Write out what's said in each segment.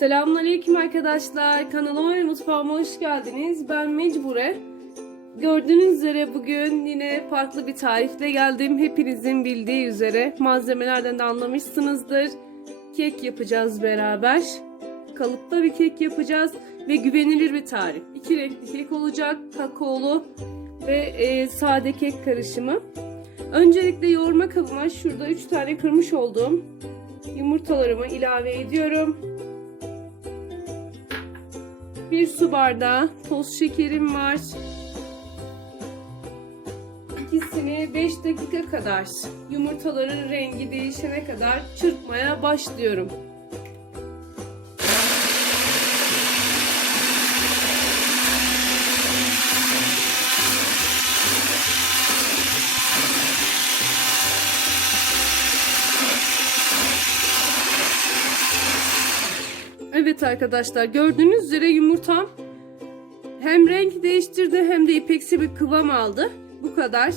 Selamünaleyküm arkadaşlar. Kanalıma ve mutfağıma hoş geldiniz. Ben Mecbure. Gördüğünüz üzere bugün yine farklı bir tarifle geldim. Hepinizin bildiği üzere malzemelerden de anlamışsınızdır. Kek yapacağız beraber. Kalıpta bir kek yapacağız ve güvenilir bir tarif. İki renkli kek olacak. Kakaolu ve e, sade kek karışımı. Öncelikle yoğurma kabıma şurada 3 tane kırmış olduğum yumurtalarımı ilave ediyorum. Bir su bardağı toz şekerim var. İkisini 5 dakika kadar yumurtaların rengi değişene kadar çırpmaya başlıyorum. Evet arkadaşlar gördüğünüz üzere yumurtam hem renk değiştirdi hem de ipeksi bir kıvam aldı. Bu kadar.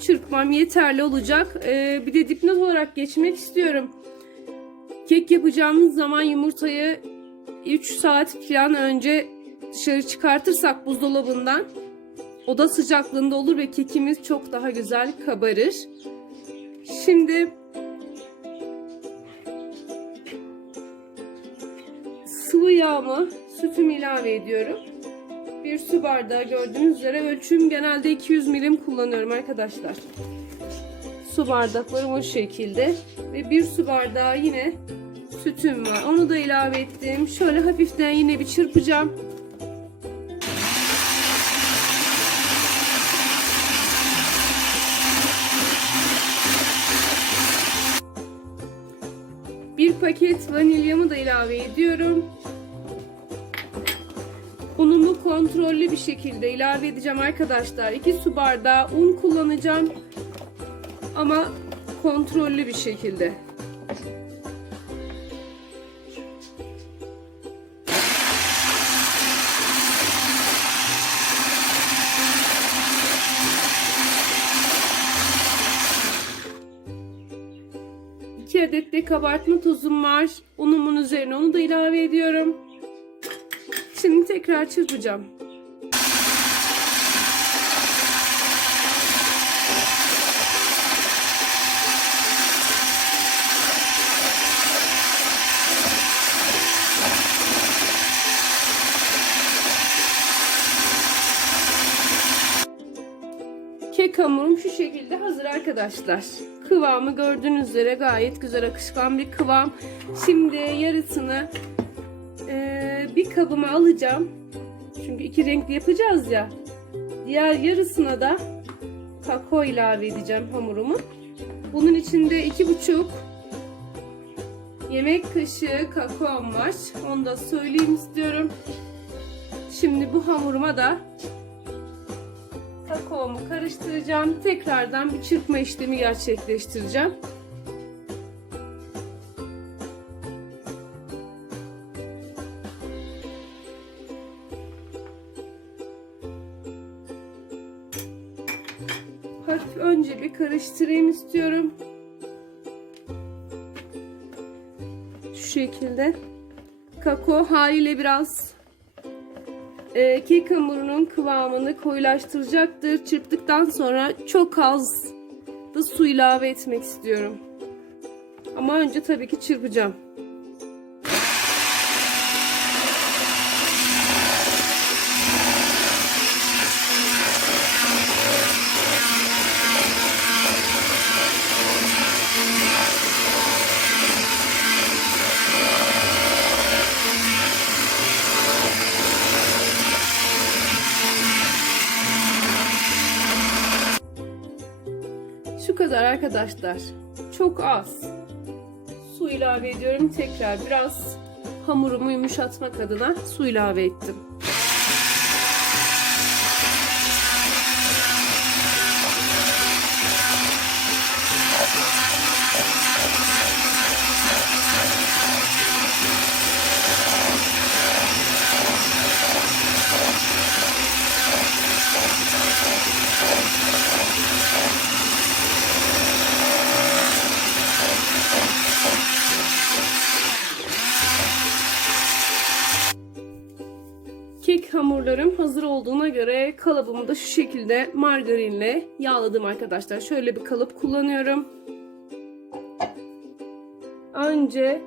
Çırpmam yeterli olacak. Ee, bir de dipnot olarak geçmek istiyorum. Kek yapacağımız zaman yumurtayı 3 saat falan önce dışarı çıkartırsak buzdolabından oda sıcaklığında olur ve kekimiz çok daha güzel kabarır. Şimdi sıvı yağımı, sütümü ilave ediyorum. Bir su bardağı gördüğünüz üzere ölçüm genelde 200 milim kullanıyorum arkadaşlar. Su bardaklarım o şekilde. Ve bir su bardağı yine sütüm var. Onu da ilave ettim. Şöyle hafiften yine bir çırpacağım. Bir paket vanilyamı da ilave ediyorum. Kontrollü bir şekilde ilave edeceğim arkadaşlar. 2 su bardağı un kullanacağım. Ama kontrollü bir şekilde. İki adet de kabartma tozum var. Unumun üzerine onu da ilave ediyorum. Şimdi tekrar çırpacağım. Kek hamurum şu şekilde hazır arkadaşlar. Kıvamı gördüğünüz üzere gayet güzel akışkan bir kıvam. Şimdi yarısını bir kabıma alacağım. Çünkü iki renkli yapacağız ya. Diğer yarısına da kakao ilave edeceğim hamurumu. Bunun içinde iki buçuk yemek kaşığı kakaom var. Onu da söyleyeyim istiyorum. Şimdi bu hamuruma da kakaomu karıştıracağım. Tekrardan bir çırpma işlemi gerçekleştireceğim. Hafif önce bir karıştırayım istiyorum. Şu şekilde. Kakao haliyle biraz e, kek hamurunun kıvamını koyulaştıracaktır. Çırptıktan sonra çok az da su ilave etmek istiyorum. Ama önce tabii ki çırpacağım. Şu kadar arkadaşlar. Çok az. Su ilave ediyorum. Tekrar biraz hamurumu yumuşatmak adına su ilave ettim. Hamurlarım hazır olduğuna göre kalıbımı da şu şekilde margarinle yağladım arkadaşlar. Şöyle bir kalıp kullanıyorum. Önce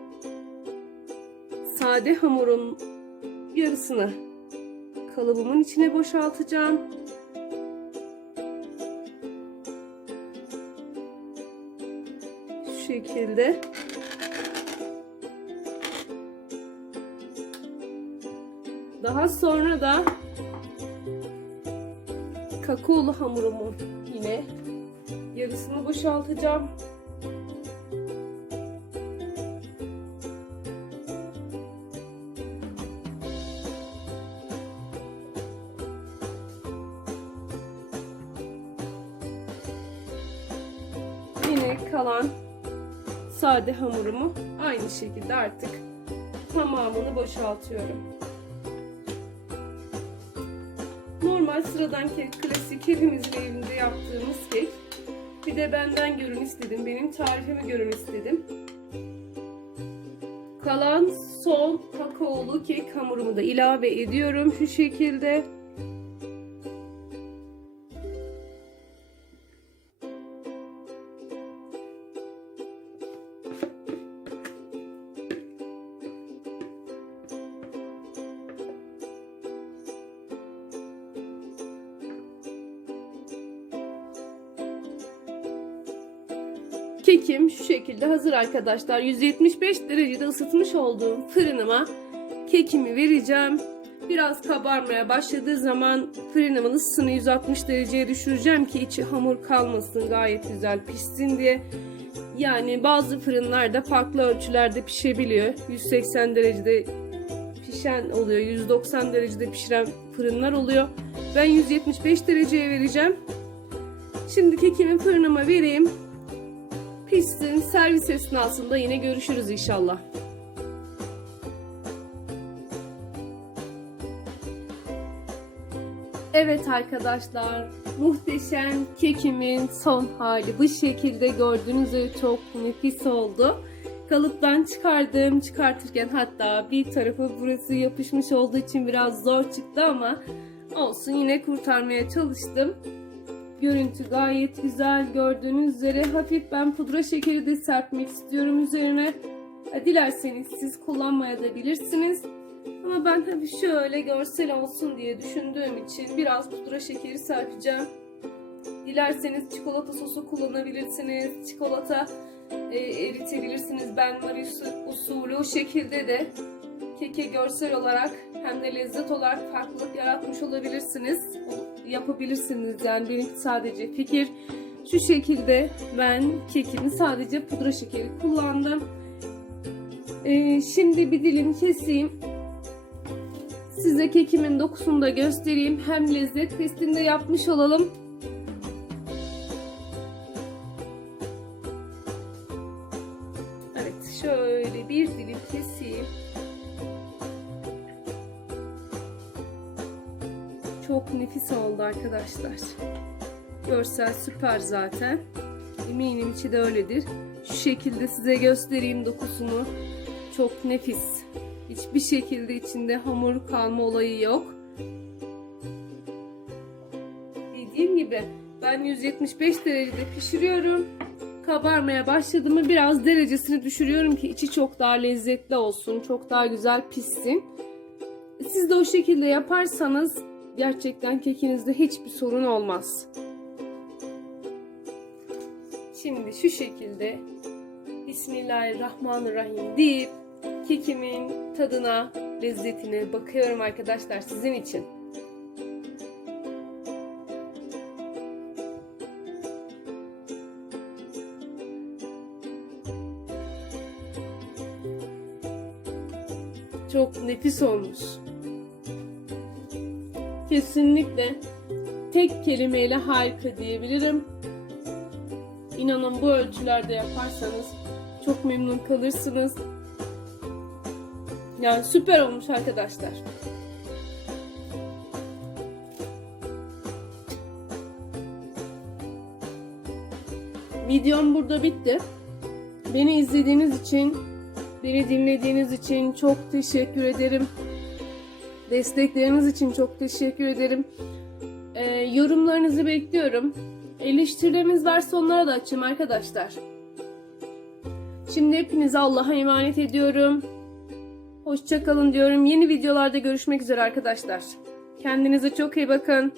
sade hamurun yarısını kalıbımın içine boşaltacağım. Şu şekilde. Daha sonra da kakaolu hamurumu yine yarısını boşaltacağım. Yine kalan sade hamurumu aynı şekilde artık tamamını boşaltıyorum. Normal sıradan klasik hepimizin evinde yaptığımız kek. Bir de benden görün istedim, benim tarifimi görün istedim. Kalan son kakaolu kek hamurumu da ilave ediyorum şu şekilde. Kekim şu şekilde hazır arkadaşlar. 175 derecede ısıtmış olduğum fırınıma kekimi vereceğim. Biraz kabarmaya başladığı zaman fırınımın ısısını 160 dereceye düşüreceğim ki içi hamur kalmasın gayet güzel pişsin diye. Yani bazı fırınlarda farklı ölçülerde pişebiliyor. 180 derecede pişen oluyor. 190 derecede pişiren fırınlar oluyor. Ben 175 dereceye vereceğim. Şimdi kekimi fırınıma vereyim. Pişsin servis esnasında yine görüşürüz inşallah. Evet arkadaşlar muhteşem kekimin son hali bu şekilde gördüğünüz üzere çok nefis oldu. Kalıptan çıkardım çıkartırken hatta bir tarafı burası yapışmış olduğu için biraz zor çıktı ama olsun yine kurtarmaya çalıştım. Görüntü gayet güzel. Gördüğünüz üzere hafif ben pudra şekeri de serpmek istiyorum üzerine. Dilerseniz siz kullanmaya da bilirsiniz. Ama ben hafif şöyle görsel olsun diye düşündüğüm için biraz pudra şekeri serpeceğim. Dilerseniz çikolata sosu kullanabilirsiniz. Çikolata e, eritebilirsiniz. Ben Marie usulü o şekilde de keke görsel olarak hem de lezzet olarak farklılık yaratmış olabilirsiniz. Yapabilirsiniz yani benim sadece fikir. Şu şekilde ben kekimi sadece pudra şekeri kullandım. Ee, şimdi bir dilim keseyim. Size kekimin dokusunu da göstereyim. Hem lezzet testini de yapmış olalım. Çok nefis oldu arkadaşlar. Görsel süper zaten. Eminim içi de öyledir. Şu şekilde size göstereyim dokusunu. Çok nefis. Hiçbir şekilde içinde hamur kalma olayı yok. Dediğim gibi ben 175 derecede pişiriyorum. Kabarmaya başladı mı biraz derecesini düşürüyorum ki içi çok daha lezzetli olsun. Çok daha güzel pişsin. Siz de o şekilde yaparsanız gerçekten kekinizde hiçbir sorun olmaz. Şimdi şu şekilde Bismillahirrahmanirrahim deyip kekimin tadına, lezzetine bakıyorum arkadaşlar sizin için. Çok nefis olmuş. Kesinlikle tek kelimeyle harika diyebilirim. İnanın bu ölçülerde yaparsanız çok memnun kalırsınız. Yani süper olmuş arkadaşlar. Videom burada bitti. Beni izlediğiniz için, beni dinlediğiniz için çok teşekkür ederim. Destekleriniz için çok teşekkür ederim. Ee, yorumlarınızı bekliyorum. Eleştirileriniz varsa onlara da açayım arkadaşlar. Şimdi hepinizi Allah'a emanet ediyorum. Hoşçakalın diyorum. Yeni videolarda görüşmek üzere arkadaşlar. Kendinize çok iyi bakın.